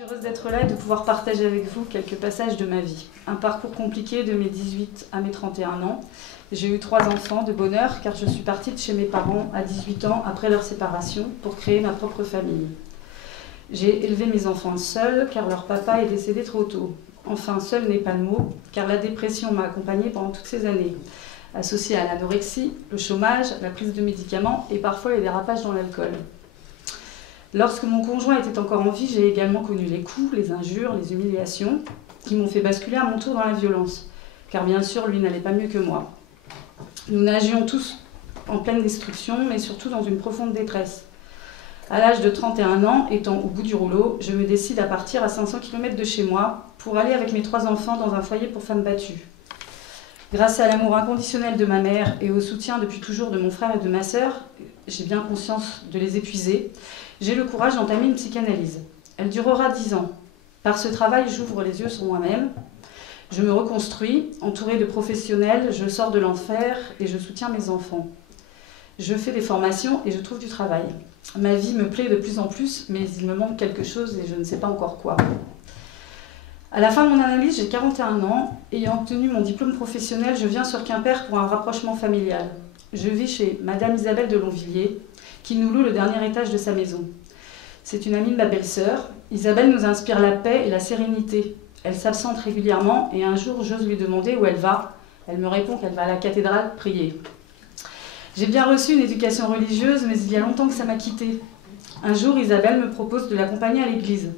Je suis heureuse d'être là et de pouvoir partager avec vous quelques passages de ma vie. Un parcours compliqué de mes 18 à mes 31 ans. J'ai eu 3 enfants de bonheur car je suis partie de chez mes parents à 18 ans après leur séparation pour créer ma propre famille. J'ai élevé mes enfants seule car leur papa est décédé trop tôt. Enfin, seul n'est pas le mot car la dépression m'a accompagnée pendant toutes ces années, associée à l'anorexie, le chômage, la prise de médicaments et parfois les dérapages dans l'alcool. Lorsque mon conjoint était encore en vie, j'ai également connu les coups, les injures, les humiliations qui m'ont fait basculer à mon tour dans la violence. Car bien sûr, lui n'allait pas mieux que moi. Nous nagions tous en pleine destruction, mais surtout dans une profonde détresse. À l'âge de 31 ans, étant au bout du rouleau, je me décide à partir à 500 km de chez moi pour aller avec mes 3 enfants dans un foyer pour femmes battues. Grâce à l'amour inconditionnel de ma mère et au soutien depuis toujours de mon frère et de ma sœur, j'ai bien conscience de les épuiser, j'ai le courage d'entamer une psychanalyse. Elle durera 10 ans. Par ce travail, j'ouvre les yeux sur moi-même. Je me reconstruis, entourée de professionnels, je sors de l'enfer et je soutiens mes enfants. Je fais des formations et je trouve du travail. Ma vie me plaît de plus en plus, mais il me manque quelque chose et je ne sais pas encore quoi. À la fin de mon analyse, j'ai 41 ans. Ayant obtenu mon diplôme professionnel, je viens sur Quimper pour un rapprochement familial. Je vis chez Madame Isabelle de Longvilliers, qui nous loue le dernier étage de sa maison. C'est une amie de ma belle-sœur. Isabelle nous inspire la paix et la sérénité. Elle s'absente régulièrement et un jour, j'ose lui demander où elle va. Elle me répond qu'elle va à la cathédrale prier. J'ai bien reçu une éducation religieuse, mais il y a longtemps que ça m'a quittée. Un jour, Isabelle me propose de l'accompagner à l'église.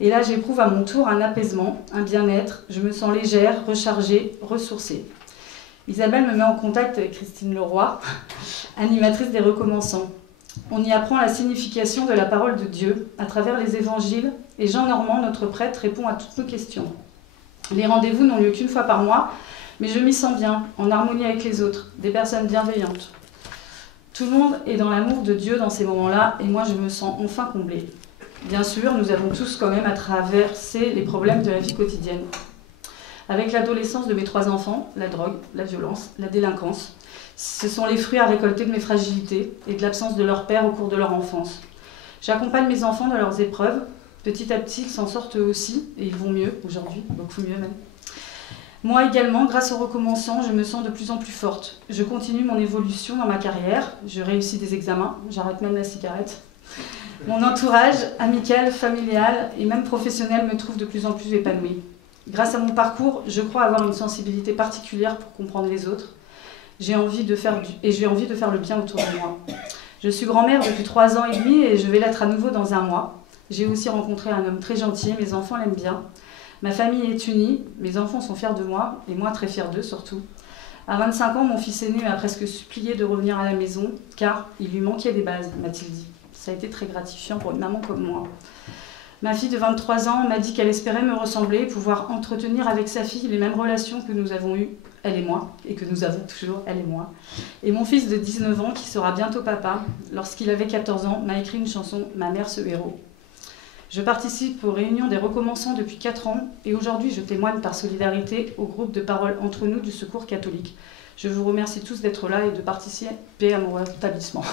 Et là, j'éprouve à mon tour un apaisement, un bien-être. Je me sens légère, rechargée, ressourcée. Isabelle me met en contact avec Christine Leroy, animatrice des Recommençants. On y apprend la signification de la parole de Dieu à travers les évangiles et Jean Normand, notre prêtre, répond à toutes nos questions. Les rendez-vous n'ont lieu qu'une fois par mois, mais je m'y sens bien, en harmonie avec les autres, des personnes bienveillantes. Tout le monde est dans l'amour de Dieu dans ces moments-là et moi je me sens enfin comblée. Bien sûr, nous avons tous quand même à traverser les problèmes de la vie quotidienne. Avec l'adolescence de mes 3 enfants, la drogue, la violence, la délinquance, ce sont les fruits à récolter de mes fragilités et de l'absence de leur père au cours de leur enfance. J'accompagne mes enfants dans leurs épreuves. Petit à petit, ils s'en sortent eux aussi, et ils vont mieux aujourd'hui, beaucoup mieux même. Moi également, grâce aux Recommençants, je me sens de plus en plus forte. Je continue mon évolution dans ma carrière, je réussis des examens, j'arrête même la cigarette. Mon entourage, amical, familial et même professionnel me trouve de plus en plus épanouie. Grâce à mon parcours, je crois avoir une sensibilité particulière pour comprendre les autres. J'ai envie de faire le bien autour de moi. Je suis grand-mère depuis 3 ans et demi et je vais l'être à nouveau dans un mois. J'ai aussi rencontré un homme très gentil, mes enfants l'aiment bien. Ma famille est unie, mes enfants sont fiers de moi, et moi très fière d'eux surtout. À 25 ans, mon fils aîné m'a presque supplié de revenir à la maison, car il lui manquait des bases, m'a-t-il dit. Ça a été très gratifiant pour une maman comme moi. Ma fille de 23 ans m'a dit qu'elle espérait me ressembler, pouvoir entretenir avec sa fille les mêmes relations que nous avons eues, elle et moi, et que nous avons toujours, elle et moi. Et mon fils de 19 ans, qui sera bientôt papa, lorsqu'il avait 14 ans, m'a écrit une chanson « Ma mère, ce héros ». Je participe aux réunions des Recommençants depuis 4 ans, et aujourd'hui je témoigne par solidarité au groupe de parole Entre nous du Secours catholique. Je vous remercie tous d'être là et de participer à mon rétablissement.